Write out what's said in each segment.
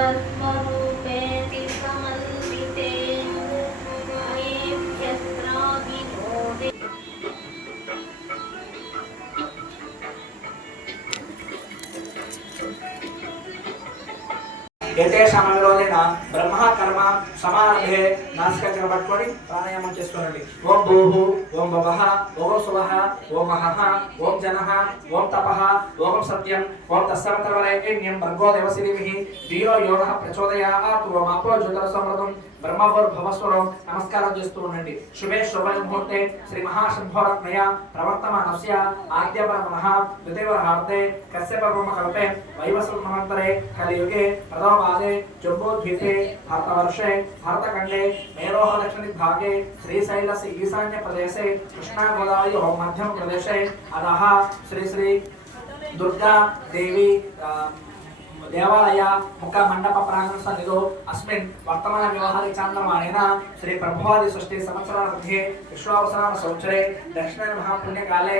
स्वरूपेति समन्विते मयेभ्यस्त्राविनोदे ఏతేషామవిరోధేన బ్రహ్మ కర్మ సమారభే నాసికచర పట్టుకొని ప్రాణాయామం చేసుకోండి. ఓం భూః ఓం భవః ఓం సువః ఓం మహః ఓం జనః ఓం తపః ఓం సత్యం ఓం తస్సవతవరేణ్యం భర్గో దేవస్య ధీమహి ధియో యో నః ప్రచోదయాత్. ఓం అపో జ్యోతిరసమృతం బ్రహ్మభూర్భువస్వరం నమస్కారం చేస్తూ ఉండండి. శుభే శుభ ముహూర్తే శ్రీ మహాశంభోరత్నయ ప్రవర్తమానస్య ఆద్యపరమః ద్వితీయవరహార్తే కశ్యపర్వమకల్పే వైవస్వతమంతరే కలియుగే ప్రథమపాదే జంబూద్వీపే భారతవర్షే భారతఖండే మేరోహ దక్షిణదిగ్भागे శ్రీశైలस्य ఈశాన్య ప్రదేశే కృష్ణా గోదావరి మధ్య ప్రదేశే అదః శ్రీ శ్రీ దుర్గా దేవి దేవాలయ ముఖ మండప ప్రాంగణ సన్నిధో అస్మిన్ వర్తమాన వ్యవహారిక చాంద్రమానేన శ్రీ ప్రభాది షష్ఠి సంవత్సరాల मध्ये విశ్వావసనామ సంవత్సరే దక్షిణ మహాపుణ్యకాలే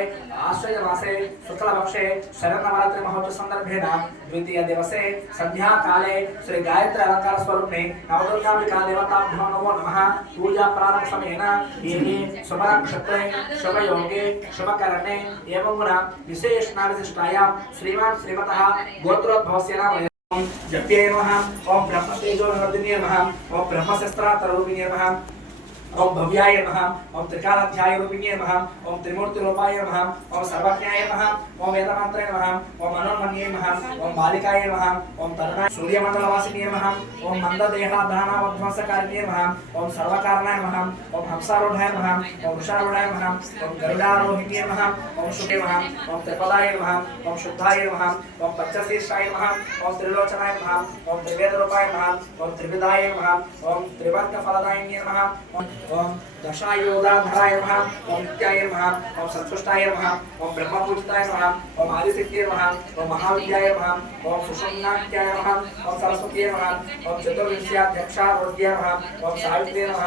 ఆశ్వయుజ మాసే శుక్లపక్షే శరన్నవరాత్రి మహోత్సవ సందర్భేన ద్వితీయ దివసే సంధ్యాకాలే శ్రీ గాయత్రి అలంకార స్వరూపిణి నవదుర్గాంబికా దేవతాభ్యో నమో నమః పూజా ప్రారంభ సమయేన ఏహి శుభ నక్షత్రే శుభయోగే శుభకరణే ఏవం గుణ విశేషణావిశిష్టాయాం శ్రీమాన్ శ్రీమతః గోత్రోద్భవస్య నామ जप्ये नमः ओम ब्रह्मतेजोवर्धिने नमः ओम ब्रह्मशस्त्रार्थरूपिणे नमः ओम भव्याय नमः ओम त्रिकालाध्याय रूपिणे नमः ओम त्रिमूर्ति रूपाय नमः ओम सर्वज्ञाय नमः ओम वेदमन्त्रे नमः ओम मनोन्मन्ये नमः ओम बालिकाय नमः ओम तरुणाय सूर्यमण्डलवासिने नमः ओम मंददेहाधानावध्वंसकारिणे नमः ओम सर्वकारणाय नमः ओम हंसारूढाय नमः ओम वृषारूढाय नमः ओम गरुडारोहिणे नमः ओम शुभे नमः ओम त्रिपदाय नमः ओम शुद्धाय नमः ओम पञ्चशीर्षाय नमः ओम त्रिलोचनाय नमः ओम त्रिवेदरूपाय नमः ओम त्रिविधाय नमः ओम त्रिवर्गफलदायिने नमः ओम दशायुधाधराय नमः ओम नित्याय नमः ओम संतुष्टाय नमः ओम ब्रह्मपूजिताय नमः ओम आदिशक्तिये नमः ओम महाविद्याय नमः ओम सुषुम्नात्याय नमः ओम सरस्वतीये नमः ओम चतुर्विंशत्याक्षारोढ्याय नमः ओम सावित्र्ये नमः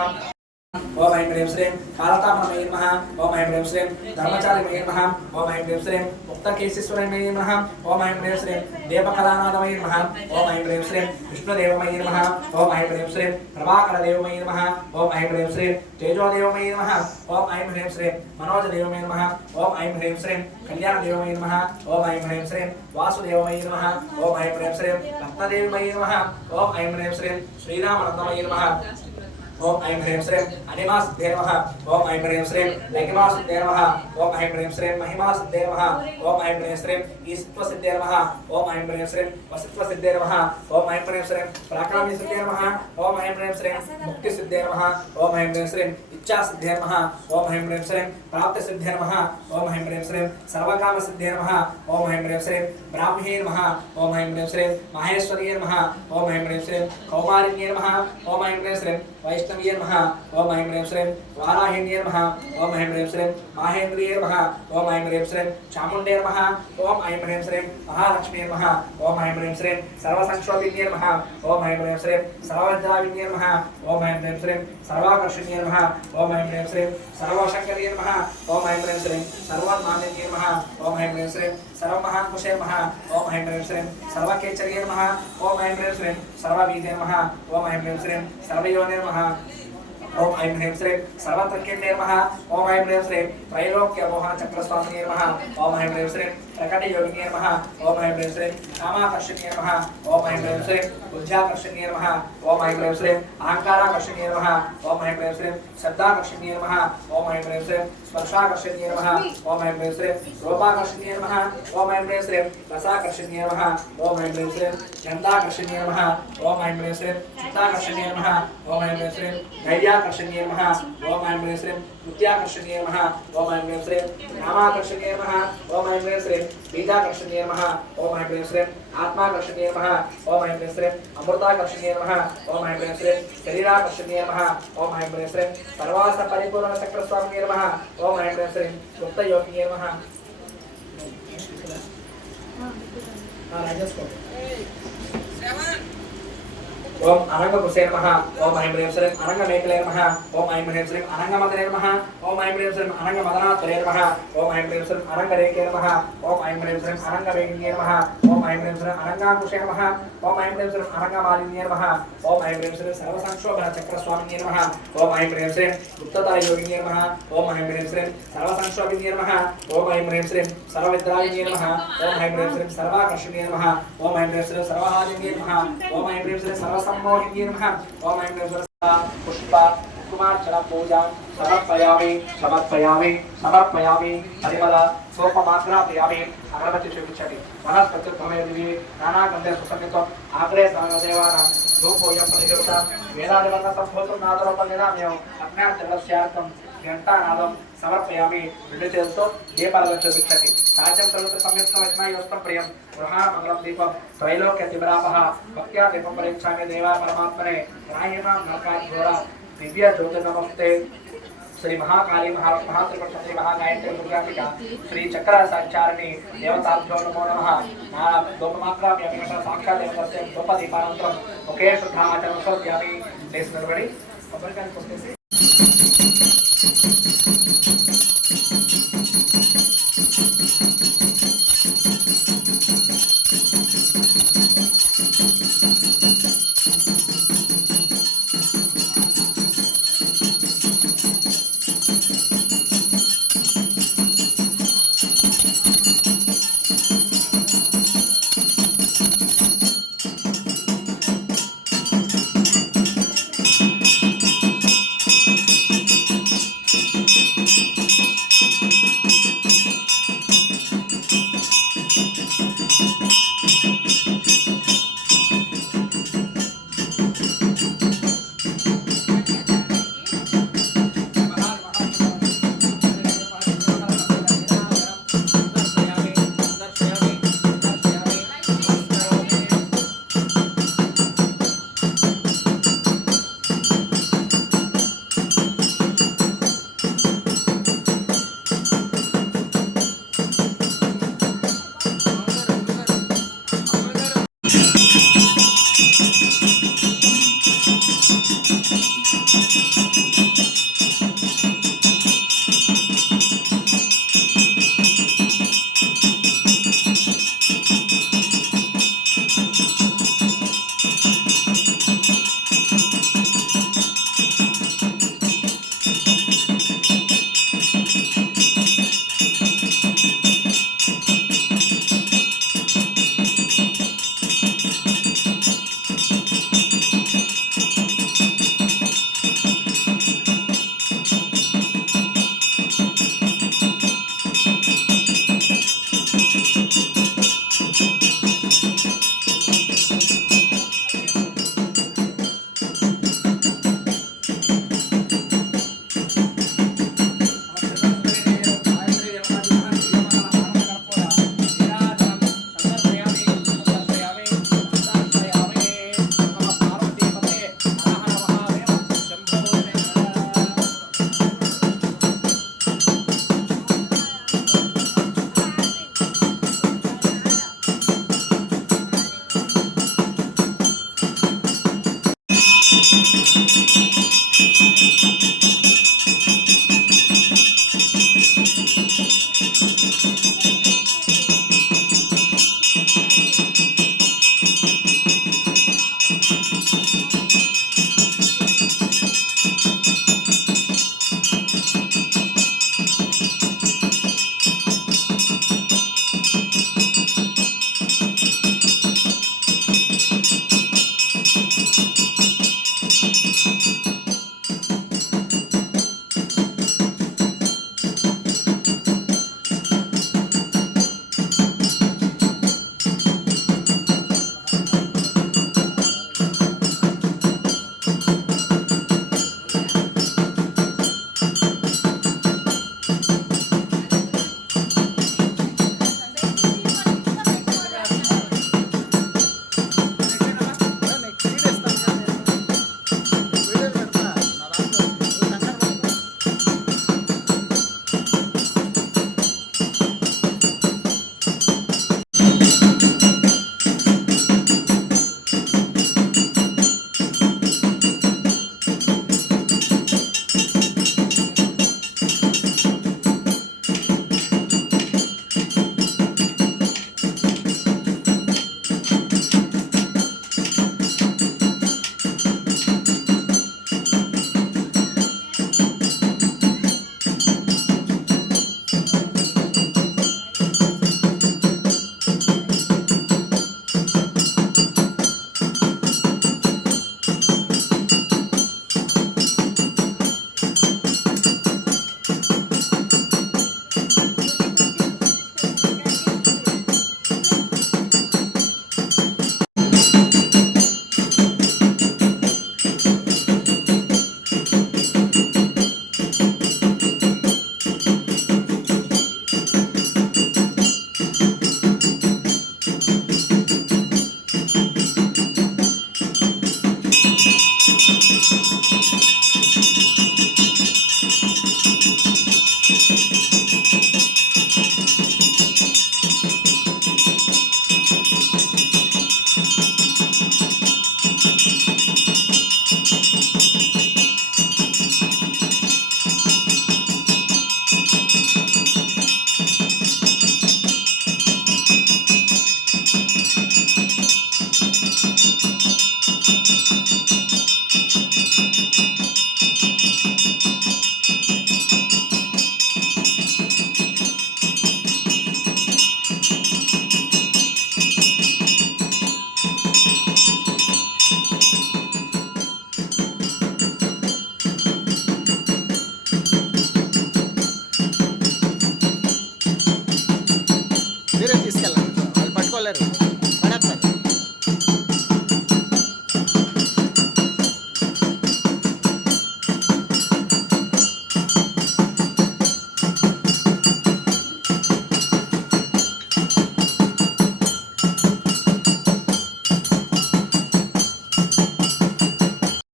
ओम ऐं ह्रीं श्रीं कालकामये नमः ओम ऐं ह्रीं श्रीं धर्मचारिणे नमः ओम ऐं ह्रीं श्रीं मुक्तकेशीश्वरये नमः ओम ऐं ह्रीं श्रीं देवकलानाथमये नमः ओम ऐं ह्रीं श्रीं विष्णुदेवमये नमः ओम ऐं ह्रीं श्रीं प्रभाकरदेवमये नमः ओम ऐं ह्रीं श्रीं तेजोदेवमये नमः ओम ऐं ह्रीं श्रीं मनोजदेवमये नमः ओम ऐं ह्रीं श्रीं कल्याणदेवमये नमः ओम ऐं ह्रीं श्रीं वासुदेवमये नमः ओम ऐं ह्रीं श्रीं रत्नदेवमये नमः ओम ऐं ह्रीं श्रीं श्रीरामरत्नमये नमः ओम ऐं ह्रीं श्रीं अनिमासिद्धे नमः ओम ऐं ह्रीं श्रीं लघिमासिद्धे नमः ओम ऐं ह्रीं श्रीं महिमासिद्धे नमः ओम ऐं ह्रीं श्रीं ईशत्वसिद्धे नमः ओम ऐं ह्रीं श्रीं वसित्वसिद्धे नमः ओम ऐं ह्रीं श्रीं पराक्रमसिद्धे नमः ओम ऐं ह्रीं श्रीं मुक्तिसिद्धे नमः ओम ऐं ह्रीं श्रीं इच्छासिद्धे नमः ओम ऐं ह्रीं श्रीं प्राप्तिसिद्धे नमः ओम ऐं ह्रीं श्रीं सर्वकामसिद्धे नमः ओम ऐं ह्रीं श्रीं ब्राह्म्ये नमः ओम ऐं ह्रीं श्रीं माहेश्वर्ये नमः ओम ऐं ह्रीं श्रीं कौमारिण्ये नमः ओम ऐं ह्रीं श्रीं वैष्णव्ये नमः ओम ऐं ह्रीं श्रीं वाराहिण्ये नमः ओम ऐं ह्रीं श्रीं माहेन्द्रिये नमः ओम ऐं ह्रीं श्रीं चामुण्डे नमः ओम ऐं ह्रीं श्रीं महालक्ष्म्ये नमः ओम ऐं ह्रीं श्रीं सर्वसंक्षोभिन्ये नमः ओम ऐं ह्रीं श्रीं सर्वविद्याविन्ये नमः ओम ऐं ह्रीं श्रीं सर्वाकर्षण्ये नमः ओम ऐं ह्रीं श्रीं सर्वशङ्कर्ये नमः ओम ऐं ह्रीं श्रीं सर्वमानन्ये नमः ओम ऐं ह्रीं श्रीं सर्वमहाकुशे नमः ओम ऐं ह्रीं श्रीं सर्वकेचर्ये नमः ओम ऐं ह्रीं श्रीं सर्ववीर्ये नमः ओम ऐं ह्रीं श्रीं सर्वयोने नमः ओम ऐं ह्रीं श्रीं सर्वत्रकिन्ने नमः ओम ऐं ह्रीं श्रीं त्रैलोक्यमोहनचक्रस्वामिने नमः ओम ऐं ह्रीं श्रीं प्रकटयोगिने नमः ओम ऐं ह्रीं श्रीं कामाकर्षिणे नमः ओम ऐं ह्रीं श्रीं बुद्ध्याकर्षिणे नमः ओम ऐं ह्रीं श्रीं अहङ्काराकर्षिणे नमः ओम ऐं ह्रीं श्रीं शब्दाकर्षिणे नमः ओम ऐं ह्रीं श्रीं स्पर्शाकर्षिणे नमः ओम ऐं ह्रीं श्रीं रूपाकर्षिणे नमः ओम ऐं ह्रीं श्रीं रसाकर्षिणे नमः ओम ऐं ह्रीं श्रीं गन्धाकर्षिणे नमः ओम ऐं ह्रीं श्रीं चित्ताकर्षिणे नमः ओम ऐं ह्रीं श्रीं धैर्याकर्षिणे नमः ओम ऐं ह्रीं श्रीं बुद्ध्याकर्षिणे नमः ओम ऐं ह्रीं श्रीं कामाकर्षिणे नमः ओम ऐं ह्रीं श्रीं बीजाकर्षिणे नमः ओम ऐं ह्रीं श्रीं आत्माकर्षिणे नमः ओम ऐं ह्रीं श्रीं अमृताकर्षिणे नमः ओम ऐं ह्रीं श्रीं शरीराकर्षिणे नमः ओम ऐं ह्रीं श्रीं सर्वास परिपूर्णचक्रस्वामिने नमः ओम ऐं ह्रीं श्रीं गुप्तयोगिने नमः ఓం అనంగకుశే నమః ఓం ఐం హ్రీం శ్రీం అనంగమేకలే నమః ఓం ఐం హ్రీం శ్రీం అనంగమదనే నమః ఓం ఐం హ్రీం శ్రీం అనంగమదనాత్రే నమః ఓం ఐం హ్రీం శ్రీం అనంగరేకే నమః ఓం ఐం హ్రీం శ్రీం అనంగవేగిన్యే నమః ఓం ఐం హ్రీం శ్రీం అనంగాకుశే నమః ఓం ఐం హ్రీం శ్రీం అనంగమాలిన్యే నమః ఓం ఐం హ్రీం శ్రీం సర్వసంక్షోభన చక్రస్వామిన్యే నమః ఓం ఐం హ్రీం శ్రీం గుప్తతర యోగిన్యే నమః ఓం ఐం హ్రీం శ్రీం సర్వసంక్షోభిన్యే నమః ఓం ఐం హ్రీం శ్రీం సర్వవిద్రాయిన్యే నమః ఓం ఐం హ్రీం శ్రీం సర్వాకర్షిణ్యే నమః ఓం ఐం హ్రీం శ్రీం సర్వహారిణ్యే నమః ఓం ఐం హ్రీం శ్రీం సర్వసమ్మోహిన్యే నమః ఓం ఐం హ్రీం శ్రీం పుష్ప కుమార్చన పూజ సమర్పయామి పరిమళ సోపమాగ్రాపయామి అగరబత్తి చూపించండి వనస్పతి నానాగంధే సుసంగీతం ఆగ్రే దేవానాం రూపోయం ప్రతిగత వేదాదివర్ణ సంభూతం నాదరూపనినామ్యం అజ్ఞాతలస్యార్థం ఘంటానాదం సమర్పయామి. రెండు చేతులతో దీపాలను చూపించండి. రాజ్యం తరువాత సంయుక్తం వచనాయోస్తం ప్రియం గృహాణ మంగళం దీపం త్రైలోక్య తిబరాపహ భక్త్యా దీపం పరీక్షామి దేవా పరమాత్మనే రాహ్యమాం నరకాఘోర దివ్య జ్యోతిర్నమస్తే. శ్రీ మహాకాళీ మహాత్రిపుర శ్రీ మహాగాయత్రి దుర్గాంబిక శ్రీ చక్ర సంచారిణి దేవతాభ్యో నమో నమః. దోపమాత్రామి అభిమత సాక్షాత్ దేవతస్య దోపదీపానంతరం ఒకే శుద్ధ ఆచరణోద్యామి. లేచి నిలబడి కొబ్బరికాయలు కొట్టేసి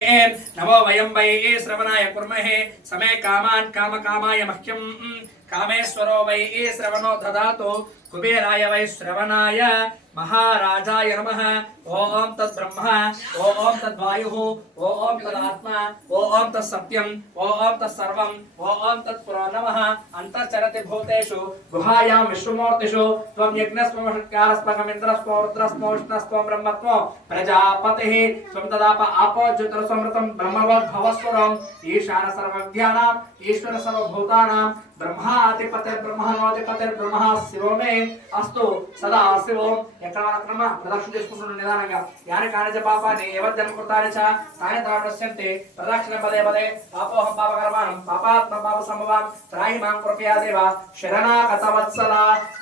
नमो वयं वै श्रवणाय कुर्महे समे कामान् कामकामाय मह्यं कामेश्वरो वै श्रवणो ददातु कुबेराय वै श्रवणाय महाराजाय नमः ओम तद्ब्रह्म ओम तद्वायुः ओम तदात्मा ओम तत्सत्यं ओम तत्सर्वं ओम तत्पुरो नमः अंतश्चरति भूतेषु गुहायां विष्णुमूर्तिषु त्वं यज्ञस्त्वं इन्द्रस्त्वं रुद्रस्त्वं विष्णुस्त्वं ब्रह्मत्वं प्रजापतिः त्वं तदाप आपो ज्योतिरसमृतं ब्रह्मवद्भवस्वरम् ईशान सर्वविद्यानां ईश्वर सर्वभूतानां ब्रह्माधिपतिर्ब्रह्मणोऽधिपतिर्ब्रह्मः शिवो मे अस्तु सदा शिवो यक्रम प्रदक्षिण చేసుకుంటున్న నిదానంగా యాని కానిచ పాపాని ఎవజ్జన కృతాని చ తాని తావస్యంతే ప్రదక్షిణ పదే పదే పాపోహం పాపకర్మాణం పాపాత్మ పాప సంభవం త్రాయి మాం కృపయా దేవ శరణాగత వత్సల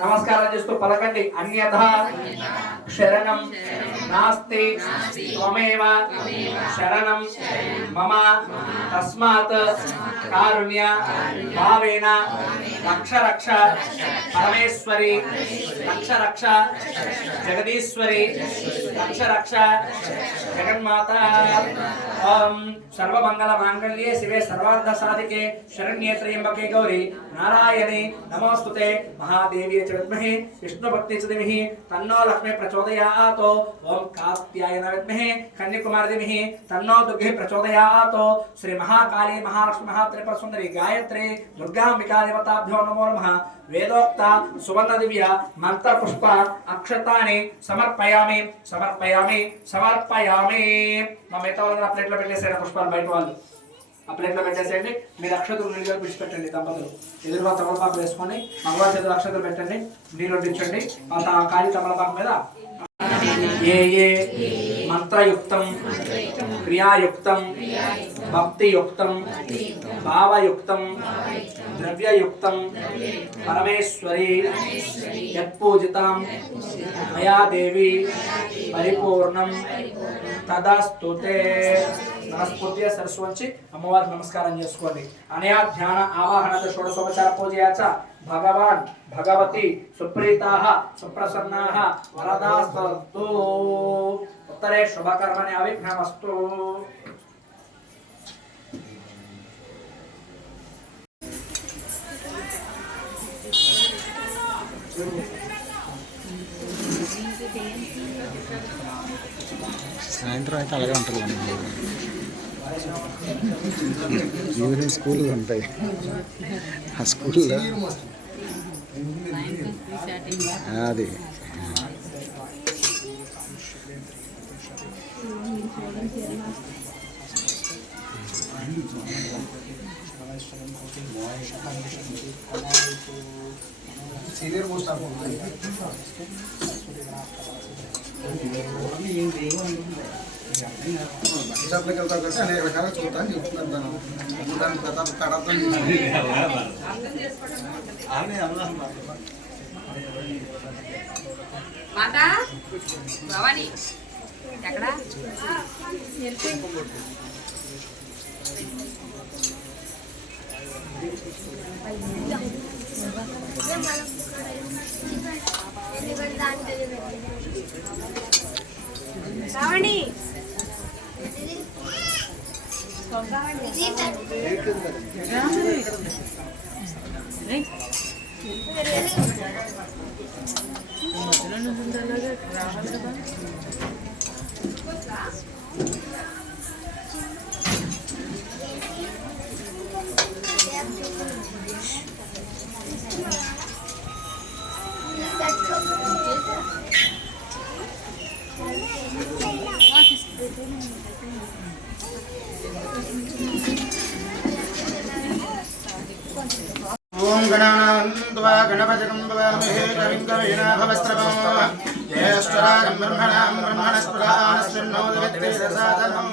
నమస్కారం చేస్తూ పలకండి అన్యథా శరణం నాస్తి త్వమేవ శరణం మమ తస్మాత్ కారుణ్య భావేన రక్ష రక్ష పరమేశ్వరి రక్ష రక్ష जगदीश्वरी रक्ष रक्ष जगन्माता ओम सर्वमंगल मांगल्ये शिवे सर्वार्थ साधिके शरण्ये त्र्यंबके गौरी नारायणे नमोस्तुते महादेवी च विद्महे विष्णु भक्ति च धीमहि तन्नो लक्ष्मी प्रचोदयात् ओम कात्यायन विद्महे कन्याकुमारी धीमहि तन्नो दुर्गे प्रचोदयात् श्री महाकाली महालक्ष्मी महात्रिपुर सुंदरी गायत्री दुर्गांबिका देवताभ्यो नमो नमः वेदोक्त सुवर्ण दिव्य मंत्र पुष्प अक्षतानि समर्पयामि समर्पयामि समर्पयामि మా మిగతా వాళ్ళందరూ ప్లేట్లో పెట్టేసేయండి పుష్పాలు బయట వాళ్ళు ఆ ప్లేట్లో పెట్టేసేయండి మీరు అక్షతలు నీళ్ళు విడిచిపెట్టండి దంపతులు ఎదురుగా తమలపాకు వేసుకొని మగవారి చేతులు అక్షతలు పెట్టండి నీళ్ళు వడ్డించండి ఆ ఖాళీ తమలపాకు మీద ఏ ఏ మంత్రయుక్తం క్రియాయుక్తం భక్తియుక్తం భావయుక్తం ద్రవ్యయుక్తం పరమేశ్వరి యత్పూజితం మయా దేవి పరిపూర్ణం తదస్తుతే మనస్ఫూర్తిగా సరస్సు వంచి అమ్మవారికి నమస్కారం చేసుకోండి అనయా ధ్యాన ఆవాహన షోడశోపచార పూజయా చ భగవాన్ భగవతి సుప్రీతాః సుప్రసన్నాః వరదాస్తు ఉత్తరే శుభకర్మణి అవిఘ్నమస్తు సాయంత్రం అయితే అలాగే ఉంటుంది ఈవినింగ్ స్కూల్ ఉంటాయి ఆ స్కూల్లో అది సీనియర్ మోస్ట్ హిసాబ్లోకి వెళ్తా కంటే అనేక రకాలుగా చూడటానికి చెప్తున్నాను దాని తడర్థం మాతా భవాని ఎక్కడ కావండి ఓం గణానాన్వా గణపతిం భవామహే కవిం కవీనాభవస్త్రవం జ్యేష్ఠరాజం బ్రహ్మణాం బ్రహ్మణస్పదానస్మిన్నోదవిత్తిరసాదనం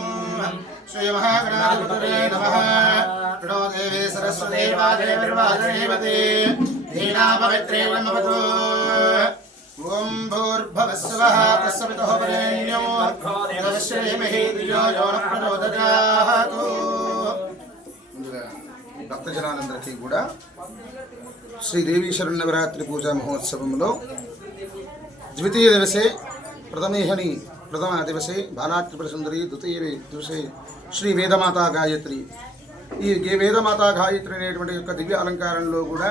శ్రీమహాగణాధిపతయే నమః ప్రణో దేవీ సరస్వతీ వాదేవిర్వాదేవతే ధీనా పవిత్రే బ్రహ్మవతో ఓం భూర్భువస్సువః తస్య పితుః వరేణ్యో భర్గోదేవస్య ధియో యో నః ప్రచోదయాత్. భక్తజనాలందరికీ కూడా శ్రీదేవీ శరణవరాత్రి పూజా మహోత్సవంలో ద్వితీయ దివసే ప్రథమేహని ప్రథమ దివసే బాలాత్రిపురసుందరి ద్వితీయ దివసే శ్రీ వేదమాత గాయత్రి. ఈ వేదమాత గాయత్రి అనేటువంటి యొక్క దివ్య అలంకారంలో కూడా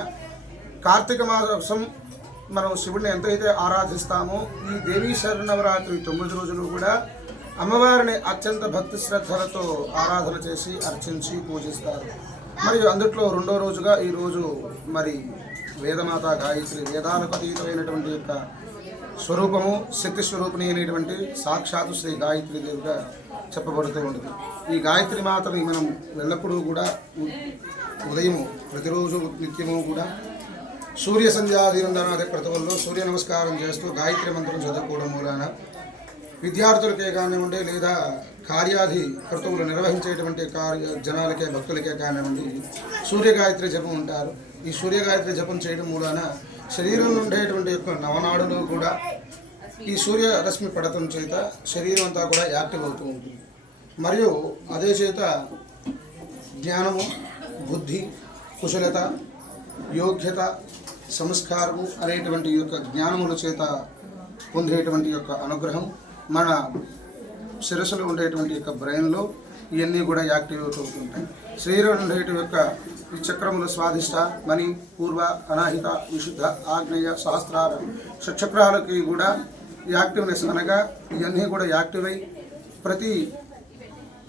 కార్తీక మాసం మనం శివుడిని ఎంతైతే ఆరాధిస్తామో ఈ దేవీ శరణవరాత్రి 9 రోజులు కూడా అమ్మవారిని అత్యంత భక్తి శ్రద్ధలతో ఆరాధన చేసి అర్చించి పూజిస్తారు. మరియు అందుట్లో రెండో రోజుగా ఈరోజు మరి వేదమాత గాయత్రి వేదాలకు అతీతమైనటువంటి యొక్క స్వరూపము శక్తి స్వరూపిణి అనేటువంటి సాక్షాత్తు శ్రీ గాయత్రి దేవిగా చెప్పబడుతూ ఉంటుంది. ఈ గాయత్రి మాతని మనం ఎల్లప్పుడూ కూడా ఉదయం ప్రతిరోజు నిత్యము కూడా సూర్య సంధ్యాదీనందనాది క్రతువుల్లో సూర్య నమస్కారం చేస్తూ గాయత్రి మంత్రం చదువుకోవడం మూలాన విద్యార్థులకే కానివ్వండి లేదా కార్యాది కర్తవులు నిర్వహించేటువంటి జనాలకే భక్తులకే కానివ్వండి సూర్యగాయత్రి జపం ఉంటారు. ఈ సూర్యగాయత్రి జపం చేయడం మూలాన శరీరంలో ఉండేటువంటి యొక్క నవనాడులు కూడా ఈ సూర్య రశ్మి పడటం చేత శరీరం అంతా కూడా యాక్టివ్ అవుతూ ఉంటుంది. మరియు అదే చేత జ్ఞానము బుద్ధి కుశలత యోగ్యత సంస్కారము అనేటువంటి యొక్క జ్ఞానముల చేత పొందేటువంటి యొక్క అనుగ్రహం మన శిరస్సులో ఉండేటువంటి యొక్క బ్రెయిన్లో ఇవన్నీ కూడా యాక్టివ్ అవుతుంటాయి. శరీరంలో ఉండేటువంటి యొక్క ఈ చక్రముల స్వాధిష్ట మణి పూర్వ అనాహిత విశుద్ధ ఆగ్నేయ సహస్రార షట్చక్రాలకి కూడా యాక్టివ్నెస్ అనగా ఇవన్నీ కూడా యాక్టివ్ అయి ప్రతి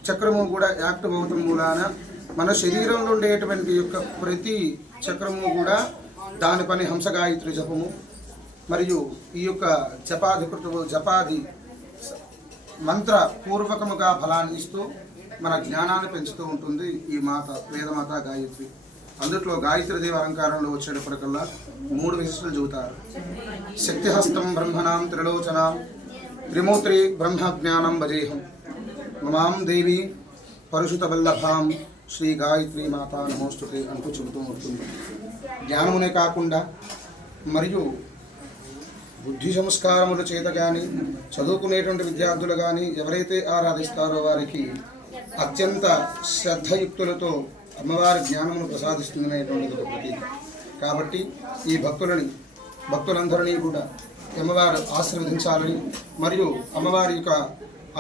చక్రము కూడా యాక్టివ్ అవుతున్న మూలాన మన శరీరంలో ఉండేటువంటి యొక్క ప్రతి చక్రము కూడా దాని పని హంసగాయత్రి జపము మరియు ఈ యొక్క జపాది మంత్ర పూర్వకముగా ఫలాన్ని ఇస్తూ మన జ్ఞానాన్ని పెంచుతూ ఉంటుంది ఈ మాత వేదమాత గాయత్రి. అందుట్లో గాయత్రీదేవి అలంకారంలో వచ్చేటప్పటికల్లా 3 విశిష్టలు చెబుతారు. శక్తిహస్తం బ్రహ్మణాం త్రిలోచనాం త్రిమూత్రి బ్రహ్మ జ్ఞానం భజేహం మమాం దేవి పరుషుత వల్లభాం శ్రీ గాయత్రి మాత నమోస్తుతే అంటూ చెబుతూ ఉంటుంది. జ్ఞానమునే కాకుండా మరియు బుద్ధి సంస్కారముల చేత కానీ చదువుకునేటువంటి విద్యార్థులు కానీ ఎవరైతే ఆరాధిస్తారో వారికి అత్యంత శ్రద్ధయుక్తులతో అమ్మవారి జ్ఞానమును ప్రసాదిస్తుందనేటువంటిది ఒక ప్రతీక. కాబట్టి ఈ భక్తులందరినీ కూడా అమ్మవారు ఆశీర్వదించాలని మరియు అమ్మవారి యొక్క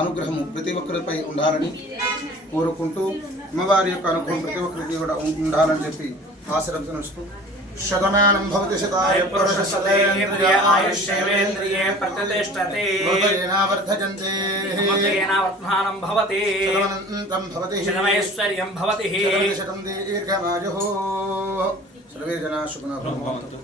అనుగ్రహము ప్రతి ఒక్కరిపై ఉండాలని కోరుకుంటూ అమ్మవారి యొక్క అనుగ్రహం ప్రతి ఒక్కరికి కూడా ఉండాలని చెప్పి ఆశీర్వదిస్తూ శతమానం భవతి శతాయ పురుష శతేంద్రియ ఆయుష్యేంద్రియే ప్రతిష్టతే వర్ధయంతే వర్ధమానం భవతి శతమనంతం భవతి శతమైశ్వర్యం భవతి శతం దీర్ఘమాయుః సర్వే జనా సుఖినో భవంతు.